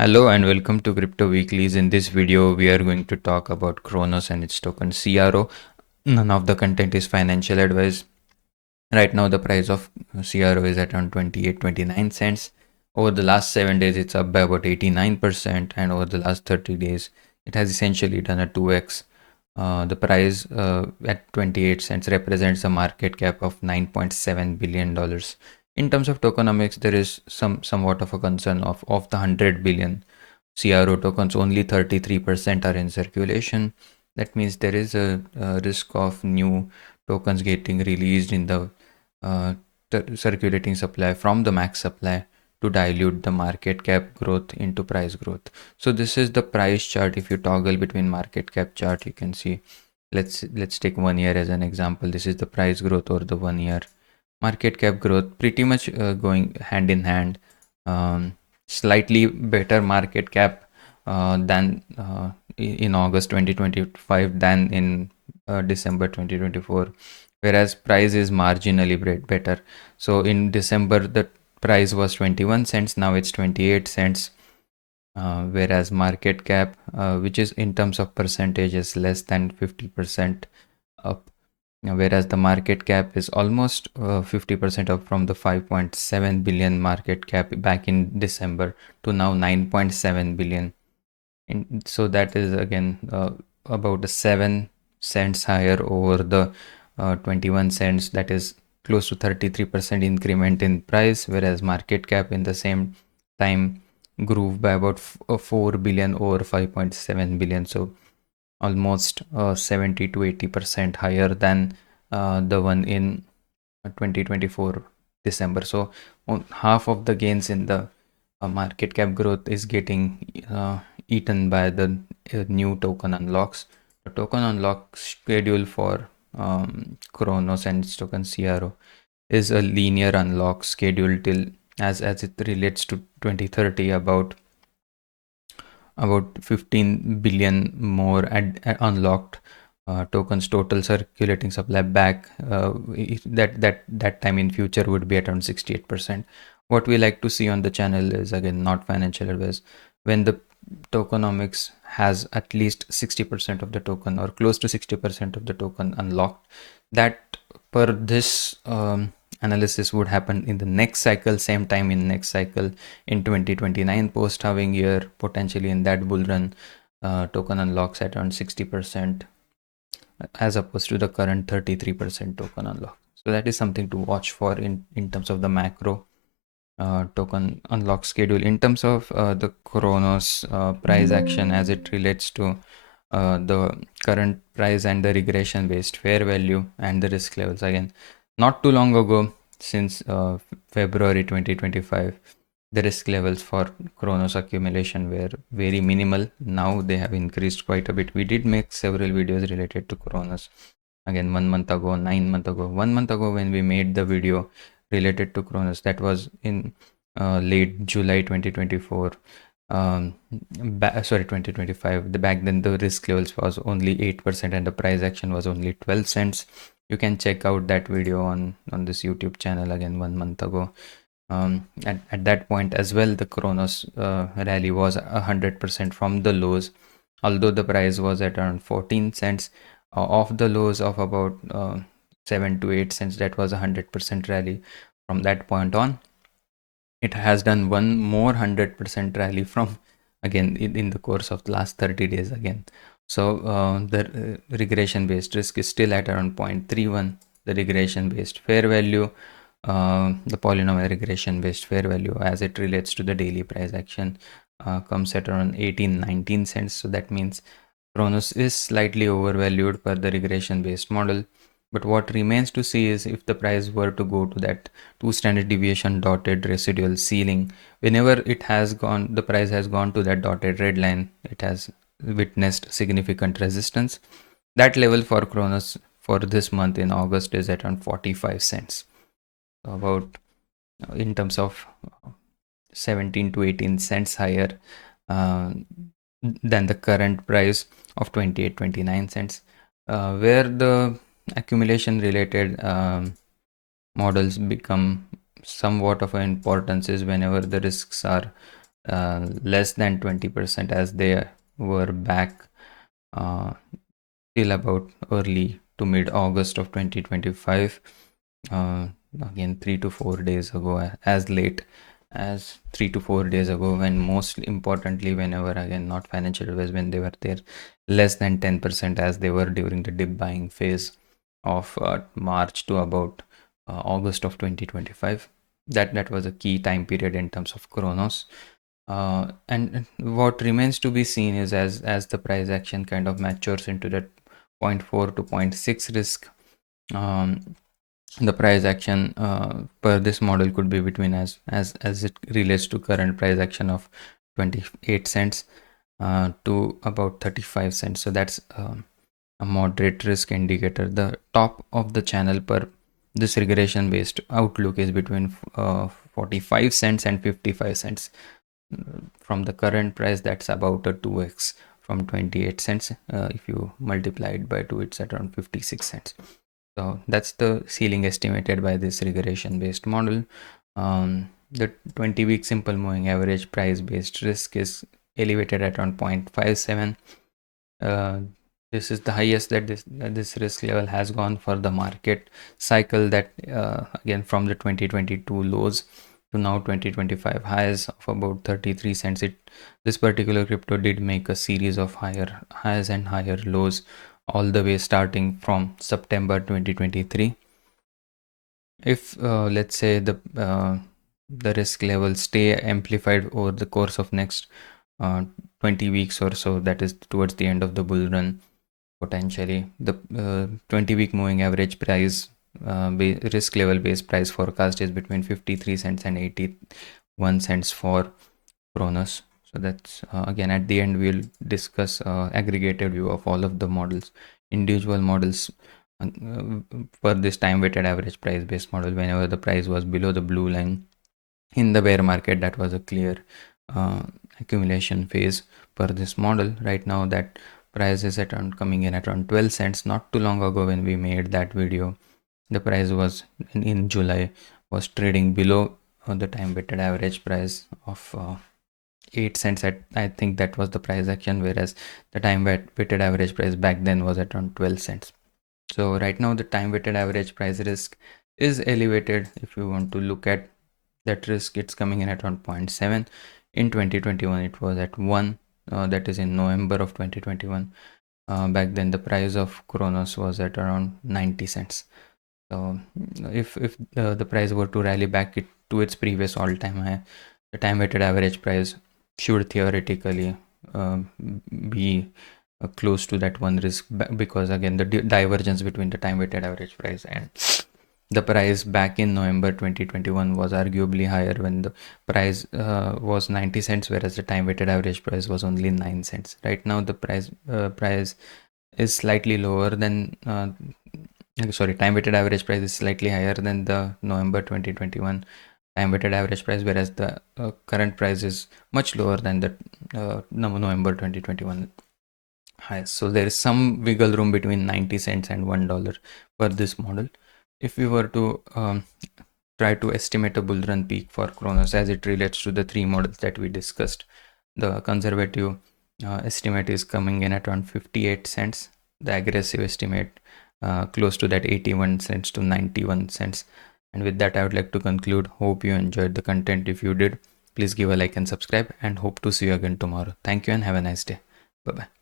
Hello and welcome to Crypto Weeklies. In this video, we are going to talk about Cronos and its token CRO. None of the content is financial advice. Right now, the price of CRO is at around 28-29 cents. Over the last 7 days, it's up by about 89%, and over the last 30 days, it has essentially done a 2x. The price at 28 cents represents a market cap of $9.7 billion. In terms of tokenomics, there is somewhat of a concern of the 100 billion CRO tokens, only 33% are in circulation. That means there is a risk of new tokens getting released in the uh, circulating supply from the max supply to dilute the market cap growth into price growth. So this is the price chart. If you toggle between market cap chart, you can see, let's take 1 year as an example. This is the price growth over the 1 year. Market cap growth pretty much going hand in hand. Slightly better market cap than in August 2025 than in December 2024, whereas price is marginally better. So in December the price was 21 cents, now it's 28 cents, whereas market cap, which is in terms of percentage, is less than 50% up. Whereas the market cap is almost 50% up from the 5.7 billion market cap back in December to now 9.7 billion. So that is again about a 7 cents higher over the 21 cents. That is close to 33% increment in price, whereas market cap in the same time grew by about 4 billion over 5.7 billion. So almost 70 to 80% higher than the one in 2024 December. So half of the gains in the market cap growth is getting eaten by the new token unlocks. The token unlock schedule for Cronos and its token CRO is a linear unlock schedule till as it relates to 2030, about 15 billion more unlocked tokens total circulating supply back. That time in future would be at around 68%. What we like to see on the channel is, again, not financial advice. When the tokenomics has at least 60% of the token or close to 60% of the token unlocked, that per this analysis would happen in the next cycle, same time in next cycle in 2029 post halving year. Potentially in that bull run, token unlocks at around 60% as opposed to the current 33% token unlock. So that is something to watch for in terms of the macro token unlock schedule. In terms of the Cronos price action as it relates to the current price and the regression based fair value and the risk levels, again, not too long ago, since February 2025, the risk levels for Cronos accumulation were very minimal. Now they have increased quite a bit. We did make several videos related to Cronos, again, 1 month ago, 9 months ago. 1 month ago, when we made the video related to Cronos, that was in late July 2024. 2025. Back then the risk levels was only 8% and the price action was only 12 cents. You can check out that video on this YouTube channel, again, 1 month ago. At that point as well, the Cronos rally was 100% from the lows, although the price was at around 14 cents. Off the lows of about 7 to 8 cents, that was 100% rally. From that point on, it has done one more 100% rally from, again, in the course of the last 30 days again. So the regression based risk is still at around 0.31. The regression based fair value, the polynomial regression based fair value as it relates to the daily price action, comes at around 18-19 cents. So that means Cronos is slightly overvalued per the regression based model. But what remains to see is if the price were to go to that 2 standard deviation dotted residual ceiling. Whenever it has gone, the price has gone to that dotted red line, it has witnessed significant resistance. That level for Cronos for this month in August is at around 45 cents. So about, in terms of 17 to 18 cents higher uh, than the current price of 28-29 cents, where the accumulation related models become somewhat of an importance is whenever the risks are less than 20% as they were back till about early to mid August of 2025. uh, Again 3 to 4 days ago, as late as 3 to 4 days ago, when most importantly, whenever, again, not financial advice, when they were there less than 10% as they were during the dip buying phase of March to about August of 2025. That was a key time period in terms of Chronos. And what remains to be seen is, as the price action kind of matures into that zero point 0.4 to zero point 0.6 risk, um, the price action per this model could be between, as it relates to current price action of 28 cents to about 35 cents. So that's a moderate risk indicator. The top of the channel per this regression based outlook is between 45 cents and 55 cents. From the current price, that's about a 2x from 28 cents. If you multiply it by 2, it's at around 56 cents. So that's the ceiling estimated by this regression based model. The 20-week simple moving average price based risk is elevated at around 0.57. This is the highest that this risk level has gone for the market cycle, that again, from the 2022 lows to now 2025 highs of about 33 cents. This particular crypto did make a series of higher highs and higher lows all the way starting from September 2023. If let's say the risk levels stay amplified over the course of next 20 weeks or so, that is towards the end of the bull run, potentially the 20-week moving average price risk level based price forecast is between 53 cents and 81 cents for Cronos. So that's again, at the end we'll discuss aggregated view of all of the models, individual models for this time weighted average price based model. Whenever the price was below the blue line in the bear market, that was a clear uh, accumulation phase per this model. Right now that price is at around coming in at around 12 cents. Not too long ago when we made that video, the price was in July was trading below the time weighted average price of 8 cents. At I think that was the price action, whereas the time weighted average price back then was at around 12 cents. So right now the time weighted average price risk is elevated. If you want to look at that risk, it's coming in at around 0.7. In 2021 it was at 1, that is in November of 2021. Back then the price of Cronos was at around 90 cents. So if the price were to rally back to its previous all-time high, the time weighted average price should theoretically be close to that one risk, because again the divergence between the time weighted average price and the price back in November 2021 was arguably higher, when the price was 90 cents, whereas the time weighted average price was only 9 cents. Right now the price is slightly lower than time weighted average price is slightly higher than the November 2021 time weighted average price, whereas the current price is much lower than the November 2021 high. So there is some wiggle room between 90 cents and $1 for this model. If we were to try to estimate a bull run peak for Cronos as it relates to the three models that we discussed, the conservative estimate is coming in at around 58 cents. The aggressive estimate close to that 81 cents to 91 cents. And with that, I would like to conclude. Hope you enjoyed the content. If you did, please give a like and subscribe, and hope to see you again tomorrow. Thank you and have a nice day. Bye bye.